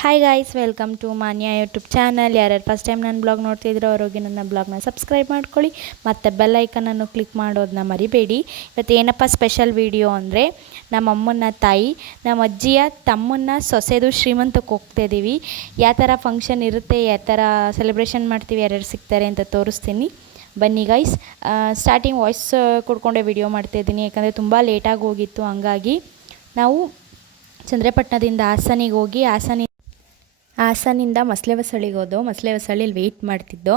Hi guys, welcome to ಮಾನ್ಯ YouTube channel. ಯಾರ್ಯಾರು first time ನನ್ನ ಬ್ಲಾಗ್ ನೋಡ್ತಿದ್ರು ಅವ್ರಿಗೆ ನನ್ನ ಬ್ಲಾಗ್ನ ಸಬ್ಸ್ಕ್ರೈಬ್ ಮಾಡ್ಕೊಳ್ಳಿ ಮತ್ತು ಬೆಲ್ ಐಕನನ್ನು ಕ್ಲಿಕ್ ಮಾಡೋದನ್ನ ಮರಿಬೇಡಿ. ಇವತ್ತು ಏನಪ್ಪ ಸ್ಪೆಷಲ್ ವೀಡಿಯೋ ಅಂದರೆ, ನಮ್ಮ ಅಮ್ಮನ ತಾಯಿ, ನಮ್ಮ ಅಜ್ಜಿಯ ತಮ್ಮನ್ನ ಸೊಸೆದು ಶ್ರೀಮಂತಕ್ಕೆ ಹೋಗ್ತಾಯಿದ್ದೀವಿ. ಯಾವ ಥರ ಫಂಕ್ಷನ್ ಇರುತ್ತೆ, ಯಾವ ಥರ ಸೆಲೆಬ್ರೇಷನ್ ಮಾಡ್ತೀವಿ, ಯಾರ್ಯಾರು ಸಿಗ್ತಾರೆ ಅಂತ ತೋರಿಸ್ತೀನಿ. ಬನ್ನಿ ಗೈಸ್. ಸ್ಟಾರ್ಟಿಂಗ್ ವಾಯ್ಸ್ ಕೊಡ್ಕೊಂಡೆ ವಿಡಿಯೋ ಮಾಡ್ತಾಯಿದ್ದೀನಿ, ಯಾಕಂದರೆ ತುಂಬ ಲೇಟಾಗಿ ಹೋಗಿತ್ತು. ಹಂಗಾಗಿ ನಾವು ಚಂದ್ರಪಟ್ಟಣದಿಂದ ಹಾಸನಿಗೆ ಹೋಗಿ ಹಾಸನಿಂದ ಮಸಳೆ ಬಸಳಿಗೆ ಹೋದೋ. ಮಸಳೆ ಬಸಳಿಲಿ ವೆಯ್ಟ್ ಮಾಡ್ತಿದ್ದೋ.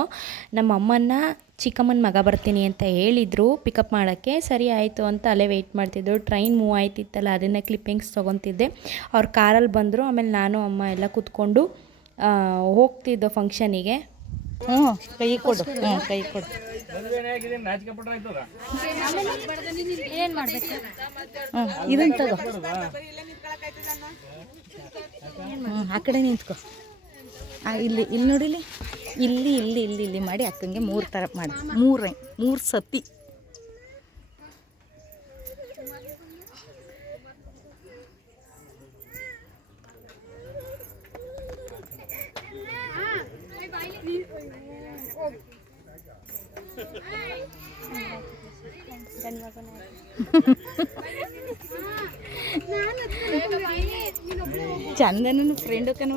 ನಮ್ಮ ಅಮ್ಮನ ಚಿಕ್ಕಮ್ಮನ ಮಗ ಬರ್ತೀನಿ ಅಂತ ಹೇಳಿದರು ಪಿಕಪ್ ಮಾಡೋಕ್ಕೆ. ಸರಿ ಆಯಿತು ಅಂತ ಅಲ್ಲೇ ವೆಯ್ಟ್ ಮಾಡ್ತಿದ್ದು. ಟ್ರೈನ್ ಮೂವ್ ಆಯ್ತಿತ್ತಲ್ಲ, ಅದನ್ನೇ ಕ್ಲಿಪ್ಪಿಂಗ್ಸ್ ತೊಗೊತಿದ್ದೆ. ಅವ್ರು ಕಾರಲ್ಲಿ ಬಂದರು. ಆಮೇಲೆ ನಾನು ಅಮ್ಮ ಎಲ್ಲ ಕೂತ್ಕೊಂಡು ಹೋಗ್ತಿದ್ದೋ ಫಂಕ್ಷನಿಗೆ. ಕೈ ಕೊಡು, ಕೈ ಕೊಡು. ಏನು ಮಾಡಬೇಕು? ಇದನ್ನು ತಗೋ, ಆ ಕಡೆ ನಿಂತ್ಕೊ. ಇಲ್ಲಿ ನೋಡಿಲಿ, ಇಲ್ಲಿ ಇಲ್ಲಿ ಇಲ್ಲಿ ಇಲ್ಲಿ ಮಾಡಿ ಅಕ್ಕಂಗೆ 3 ಥರ ಮಾಡಿ, 3 ಸತಿ. ಚಂದನ ಫ್ರೆಂಡು ಕಣ.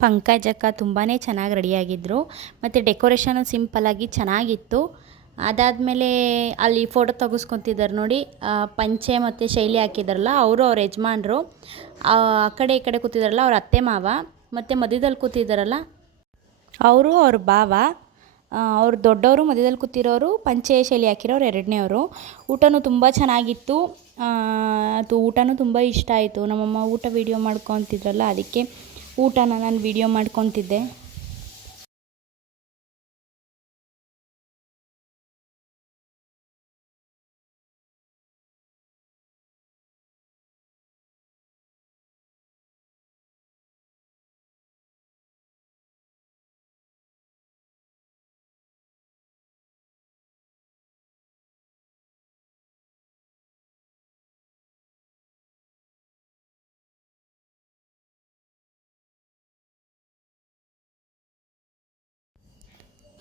ಪಂಕಜಕ್ಕ ತುಂಬಾ ಚೆನ್ನಾಗಿ ರೆಡಿಯಾಗಿದ್ದರು. ಮತ್ತು ಡೆಕೋರೇಷನು ಸಿಂಪಲ್ಲಾಗಿ ಚೆನ್ನಾಗಿತ್ತು. ಅದಾದಮೇಲೆ ಅಲ್ಲಿ ಫೋಟೋ ತೆಗೆಸ್ಕೊತಿದ್ದಾರೆ ನೋಡಿ, ಪಂಚೆ ಮತ್ತು ಶೈಲಿ ಹಾಕಿದಾರಲ್ಲ ಅವರು, ಅವ್ರ ಯಜಮಾನ್ರು. ಆ ಕಡೆ ಈ ಕಡೆ ಕೂತಿದ್ದಾರಲ್ಲ ಅವ್ರ ಅತ್ತೆ ಮಾವ, ಮತ್ತು ಮಧ್ಯದಲ್ಲಿ ಕೂತಿದ್ದಾರಲ್ಲ ಅವರು ಅವ್ರ ಭಾವ. ಅವ್ರು ದೊಡ್ಡವರು, ಮಧ್ಯದಲ್ಲಿ ಕೂತಿರೋರು ಪಂಚೆ ಶೈಲಿ ಹಾಕಿರೋರು ಎರಡನೇವರು. ಊಟನೂ ತುಂಬ ಚೆನ್ನಾಗಿತ್ತು. ಅದು ಊಟನೂ ತುಂಬ ಇಷ್ಟ ಆಯಿತು. ನಮ್ಮಮ್ಮ ಊಟ ವೀಡಿಯೋ ಮಾಡ್ಕೊತಿದ್ರಲ್ಲ, ಅದಕ್ಕೆ ಊಟನ ನಾನು ವೀಡಿಯೋ ಮಾಡ್ಕೊತಿದ್ದೆ.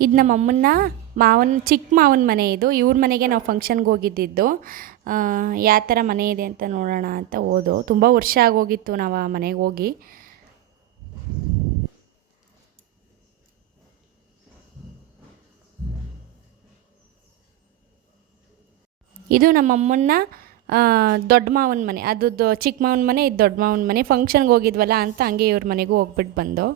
ಇದು ನಮ್ಮ ಅಮ್ಮನ ಚಿಕ್ಕ ಮಾವನ ಮನೆ. ಇದು ಇವ್ರ ಮನೆಗೆ ನಾವು ಫಂಕ್ಷನ್ಗೆ ಹೋಗಿದ್ದಿದ್ದು. ಯಾವ ಥರ ಮನೆ ಇದೆ ಅಂತ ನೋಡೋಣ ಅಂತ ಹೋದೋ. ತುಂಬ ವರ್ಷ ಆಗೋಗಿತ್ತು ನಾವು ಆ ಮನೆಗೆ ಹೋಗಿ. ಇದು ನಮ್ಮ ಅಮ್ಮನ ದೊಡ್ಡ ಮಾವನ ಮನೆ. ಅದು ಚಿಕ್ಕ ಮಾವನ ಮನೆ, ಇದು ದೊಡ್ಡ ಮಾವನ ಮನೆ. ಫಂಕ್ಷನ್ಗೆ ಹೋಗಿದ್ವಲ್ಲ ಅಂತ ಹಂಗೆ ಇವ್ರ ಮನೆಗೂ ಹೋಗ್ಬಿಟ್ಟು ಬಂದೋ.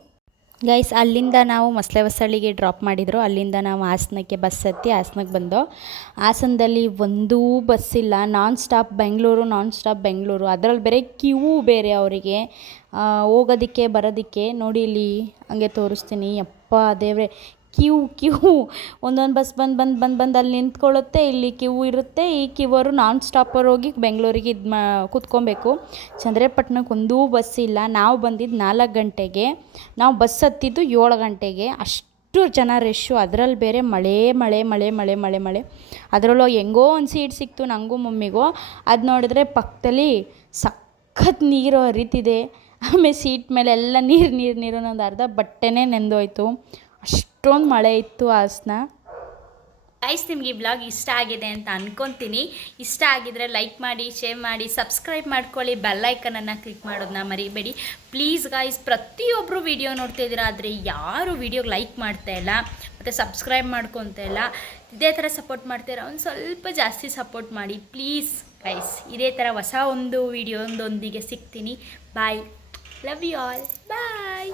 ಗೈಸ್, ಅಲ್ಲಿಂದ ನಾವು ಮಸಳೆ ಬಸಳಿಗೆ ಡ್ರಾಪ್ ಮಾಡಿದರು. ಅಲ್ಲಿಂದ ನಾವು ಹಾಸನಕ್ಕೆ ಬಸ್ ಹತ್ತಿ ಹಾಸನಕ್ಕೆ ಬಂದೋ. ಹಾಸನದಲ್ಲಿ ಒಂದೂ ಬಸ್ಸಿಲ್ಲ. Non stop Bengaluru. ಅದರಲ್ಲಿ ಬೇರೆ ಕ್ಯೂ ಬೇರೆ ಅವರಿಗೆ ಹೋಗೋದಕ್ಕೆ ಬರೋದಕ್ಕೆ. ನೋಡಿ ಇಲ್ಲಿ ಹಂಗೆ ತೋರಿಸ್ತೀನಿ. ಯಪ್ಪ ದೇವ್ರೆ, ಕ್ಯೂ ಒಂದೊಂದು ಬಸ್ ಬಂದು ಅಲ್ಲಿ ನಿಂತ್ಕೊಳ್ಳುತ್ತೆ. ಇಲ್ಲಿ ಕ್ಯೂ ಇರುತ್ತೆ. ಈ ಕ್ಯೂವರು ನಾನ್ ಸ್ಟಾಪರ್ ಹೋಗಿ ಬೆಂಗಳೂರಿಗೆ ಕೂತ್ಕೊಬೇಕು. ಚಂದ್ರಪಟ್ಟಣಕ್ಕೆ ಒಂದೂ ಬಸ್ ಇಲ್ಲ. ನಾವು ಬಂದಿದ್ದು 4 ಗಂಟೆಗೆ, ನಾವು ಬಸ್ ಹತ್ತಿದ್ದು 7 ಗಂಟೆಗೆ. ಅಷ್ಟು ಜನ ರಶ್ಶು. ಅದರಲ್ಲಿ ಬೇರೆ ಮಳೆ. ಅದರಲ್ಲೂ ಹೆಂಗೋ ಒಂದು ಸೀಟ್ ಸಿಕ್ತು ನನಗೂ ಮಮ್ಮಿಗೂ. ಅದು ನೋಡಿದ್ರೆ ಪಕ್ಕದಲ್ಲಿ ಸಖತ್ ನೀರು ಹರಿತಿದೆ. ಆಮೇಲೆ ಸೀಟ್ ಮೇಲೆ ಎಲ್ಲ ನೀರು. ಒಂದು ಅರ್ಧ ಬಟ್ಟೆನೇ ನೆಂದೋಯ್ತು. ಅಷ್ಟೊಂದು ಮಳೆ ಇತ್ತು ಹಾಸನ. ಗೈಸ್, ನಿಮಗೆ ಈ ಬ್ಲಾಗ್ ಇಷ್ಟ ಆಗಿದೆ ಅಂತ ಅಂದ್ಕೊತೀನಿ. ಇಷ್ಟ ಆಗಿದರೆ ಲೈಕ್ ಮಾಡಿ, ಶೇರ್ ಮಾಡಿ, ಸಬ್ಸ್ಕ್ರೈಬ್ ಮಾಡ್ಕೊಳ್ಳಿ. ಬೆಲ್ ಐಕನನ್ನು ಕ್ಲಿಕ್ ಮಾಡೋದನ್ನ ಮರಿಬೇಡಿ ಪ್ಲೀಸ್ ಗೈಸ್. ಪ್ರತಿಯೊಬ್ಬರು ವೀಡಿಯೋ ನೋಡ್ತಾಯಿದ್ದೀರಾ, ಆದರೆ ಯಾರು ವೀಡಿಯೋಗೆ ಲೈಕ್ ಮಾಡ್ತಾಯಿಲ್ಲ ಮತ್ತು ಸಬ್ಸ್ಕ್ರೈಬ್ ಮಾಡ್ಕೊತಾ ಇಲ್ಲ. ಇದೇ ಥರ ಸಪೋರ್ಟ್ ಮಾಡ್ತೀರಾ, ಒಂದು ಸ್ವಲ್ಪ ಜಾಸ್ತಿ ಸಪೋರ್ಟ್ ಮಾಡಿ ಪ್ಲೀಸ್ ಗೈಸ್. ಇದೇ ಥರ ಹೊಸ ಒಂದು ವೀಡಿಯೋದೊಂದಿಗೆ ಸಿಗ್ತೀನಿ. ಬಾಯ್, ಲವ್ ಯು ಆಲ್, ಬಾಯ್.